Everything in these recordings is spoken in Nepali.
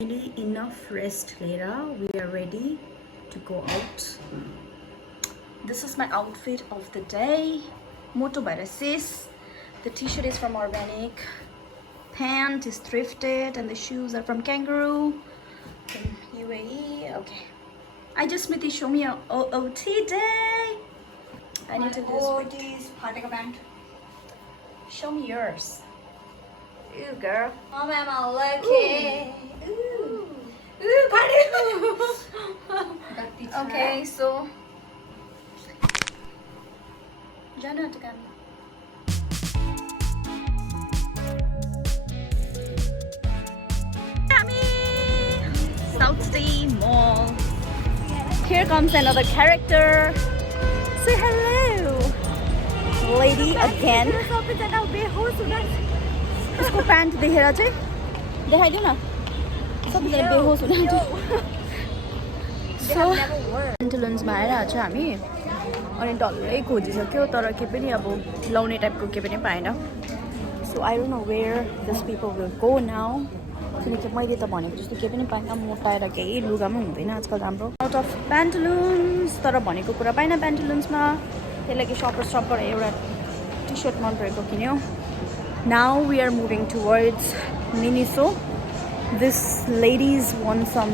Really enough rest later. We are ready to go out. This is my outfit of the day. Moto Barasis. The t-shirt is from Organic. Pant is thrifted and the shoes are from Kangaroo. From UAE. Okay. I just met show me a OOT day. I need to OOT is Pateka pant. Show me yours. Ew, girl. Oh, I'm lucky. Ooh. Okay, so Jana to come. Southstay Mall. Here comes another character. Say hello, lady again. उसको प्यान्ट देखेर चाहिँ देखाइदिउ न सबैजना बेहोस हुन सो पेन्टलुन्समा आइरहेको छ हामी अनि डल्लै खोजिसक्यो तर के पनि अब लाउने टाइपको के पनि पाएन so I don't know where this people will go now किनकि मैले त भनेको जस्तो केही पनि पाइनँ मोटाएर केही लुगा पनि हुँदैन आजकल हाम्रो आउट अफ पेन्टलुन्स तर भनेको कुरा पाइनँ पेन्टलुन्समा त्यही लागि सपर एउटा टी सर्ट मन परेको किन्यो. Now we are moving towards Miniso. This ladies want some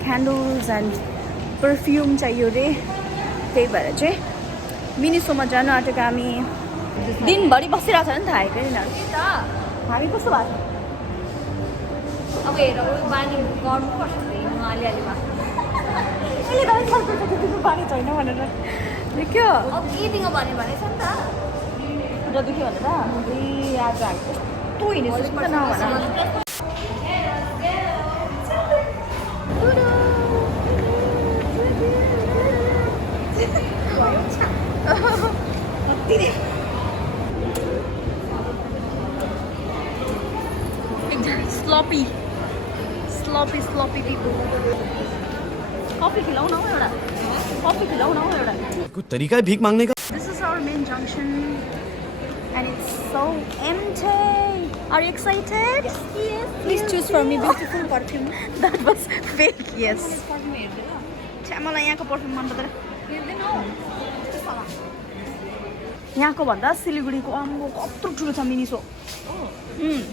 candles and perfume चाहियो रे त्यही भएर चाहिँ मिनिसोमा जानु आँटेको हामी दिनभरि बसिरहेको छ नि थाहा आएको नि हामी कस्तो भएको अब हेर बानी गर्नुपर्छ अलिअलिमा अहिले त खर्च पानी छैन भनेर देख्यो अब के दिनु भने छ नि त र दुख्यो भनेर आज हामी कस्तो हिँडेको त नभन sloppy people. Coffee खिलाऊ न एउटा कफी खिलाऊ न एउटा कुछ तरीका है भीख मांगने का. This is our main junction and it's so empty. Are you excited? Yes. Please choose for me beautiful perfume. That was fake. Yes. छ्या मलाई यहाँको पर्फ्युम मन पर्दैन. यहाँको भन्दा सिलिगुडीको आम्बो कत्रो ठुलो छ मिनिसो.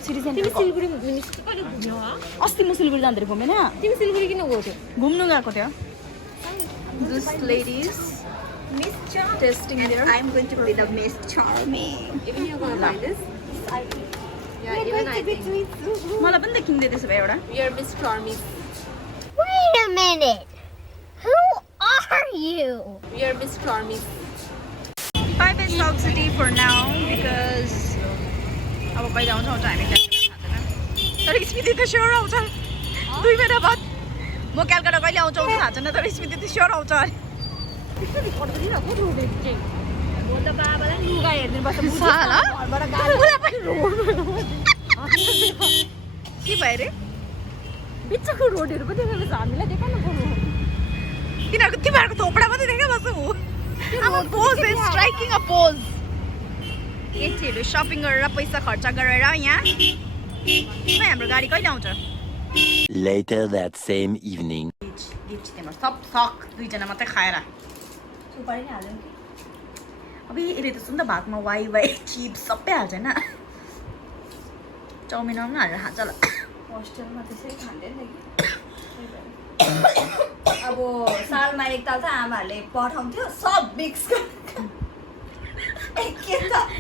City centre. तिमी सिलिगुडी मिनिसो कहिले घुम्यौ ह? अस्ति म सिलिगुडी जाँदै घुमेन. तिमी सिलिगुडी किन गयो त? घुम्नु गएको थियो. This ladies Miss Charm testing there. I'm going to be the Miss Charming. Even you're going to buy this? Yeah, even I think. मलाई पनि त किन्दै त्यसो भए एउटा. You're Miss Charming. Wait a minute. Who are you? You're Miss Charming. Bye bye South City for now because अब कहिले आउँछ हामी क्यालकाटा थाहा छैन तर स्मृति त स्योर आउँछ 2 महिना बाद म क्यालकाटा कहिले आउँछ थाहा छैन तर स्मृति त स्योर आउँछ अरे त्यसरी पढ्दिन को रोबे चाहिँ म त बाबालाई लुगा हेर्नु पर्छ घरबाट गाडी पनि के भयो रे बिचको रोडहरु पनि देखाउँछ हामीलाई देखाउनु पर्यो तिनीहरुको तिमीहरुको थोपडा मात्रै देखा बस्छु हो अब pose is striking a pose केटीहरु शपिङ गरेर पैसा खर्च गरेर यहाँ खै हाम्रो गाडी कहिले आउँछ Later that same evening. Gift तिम्रो सब सक दुई जना मात्रै खाएर सुपारी नै हाल्नु अब यसले त सुन त भातमा वाइ चिप सबै हाल्छ हैन चाउमिन पनि हालेर खान्छ ल होस्टेलमा त्यसै खाँदैन अब सालमा एकताल त आमाहरूले पठाउँथ्यो सब मिक्स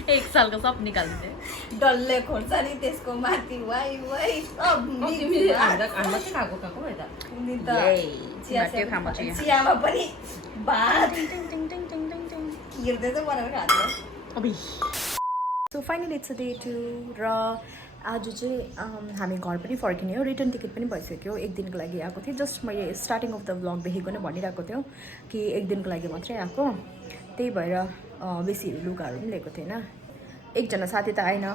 एक सालको सब निकाल्दिन्थे डल्ले खोर्सानी त्यसको माथि वाइ सब मिक्स चियामा पनि भात खिर्दै चाहिँ बनाएर खान्छ so finally it's a day 2 र आज चाहिँ हामी घर पनि फर्किने हो रिटर्न टिकट पनि भइसक्यो एक दिनको लागि आएको थिएँ जस्ट मैले स्टार्टिङ अफ द ब्लगदेखिको नै भनिरहेको थियो कि एक दिनको लागि मात्रै आएको त्यही भएर बेसी लुगाहरू पनि लिएको थिएन एकजना साथी त आएन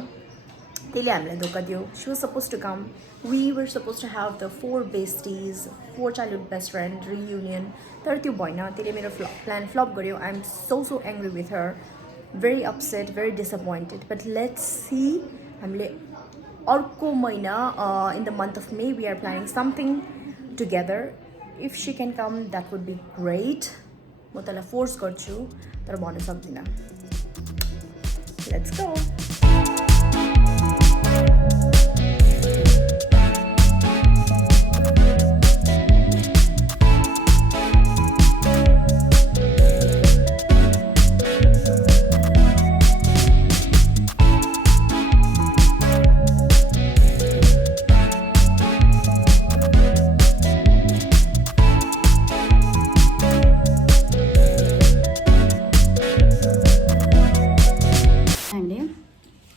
त्यसले हामीलाई धोका दियो she was supposed to come we were supposed to have the 4 besties 4 childhood best friend reunion तर त्यो भएन त्यसले मेरो प्लान फ्लप गर्यो I am so angry with her very upset very disappointed but let's see हामीले अर्को महिना in the month of May we are planning something together. If she can come that would be great. म त्यसलाई फोर्स गर्छु तर भन्न सक्दिनँ. Let's go.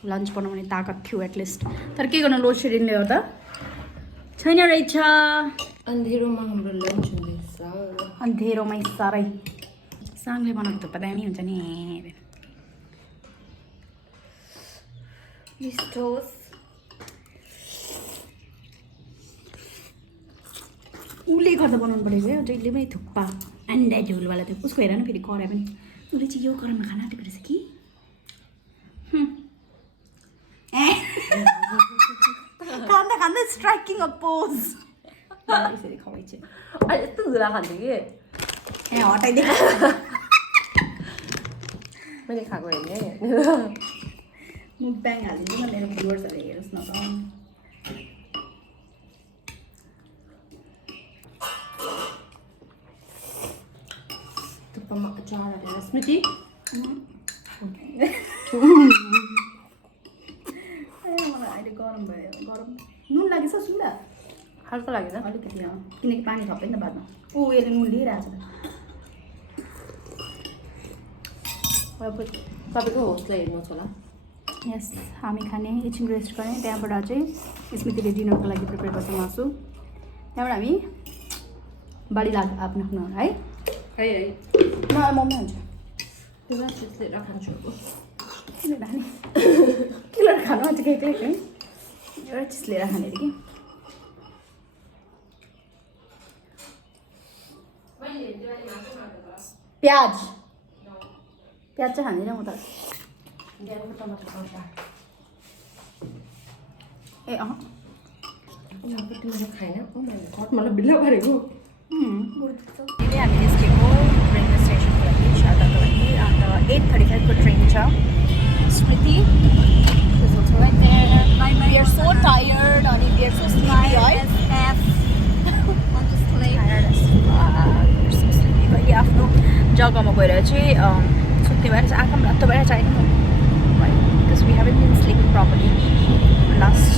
लन्च बनाउने ताकत थियो एटलिस्ट. तर के गर्नु लोड सेडिङले गर्दा छैन रहेछ. अँधेरोमा हाम्रो लन्च हुँदैछ. अँधेरोमै साह्रै. साङले बनाएको त दामी हुन्छ नि. मिस्टोस उसले गर्दा बनाउनु पऱ्यो क्या. जहिले पनि थुक्पा अन्डा झोलवाला थियो. उसको हेर न फेरि करायो पनि. उसले चाहिँ यो गरममा खाना आँटेको रहेछ कि. खाँदा खाँदा स्ट्राइकिङ अ पोज. यसरी खुवाइ चाहिँ अहिले यस्तो धुला खान्थ्यो कि ए हटाइदिएको. मैले खाएको हेर्ने. म ब्याङ हालिदिन्छु न मेरो भ्युवर्सहरूले हेरोस् न त. थुक्पामा अचार हालेर. स्मृति मलाई अहिले गरम भयो. गरम नुन लागेछ सुन्दा हल्का लाग्यो त. अलिकति किनकि पानी थप्यो नि त बादमा. यसले नुन लिइरहेछ. तपाईँको होस्टलाई हेर्नुहोस् होला. यस हामी खाने एकछिन रेस्ट गर्ने. त्यहाँबाट चाहिँ स्मृतिले डिनरको लागि प्रिपेयर गर्छ मासु. त्यहाँबाट हामी बाढी आफ्नो आफ्नो है है मम्मी हुन्छ. त्यसमा चिप्स लिएर खान्छु. किन खाने के लिएर खानु अझ केही केही है. एउटा चिज लिएर खाने अरे कि. प्याज प्याज चाहिँ खाँदिनँ म त. ए अँ खाएन मलाई बिल्ला परेको. अहिले हामी निस्केको रेलवे स्टेसनको लागि शारदाको लागि. अन्त 8:35 को ट्रेन छ. स्मृति we are so tired and we are so sleepy right. कहिले आफ्नो जग्गामा गएर चाहिँ सुत्ने भएर चाहिँ आँखा पनि रत्तो भएर चाहिने because we haven't been sleeping properly last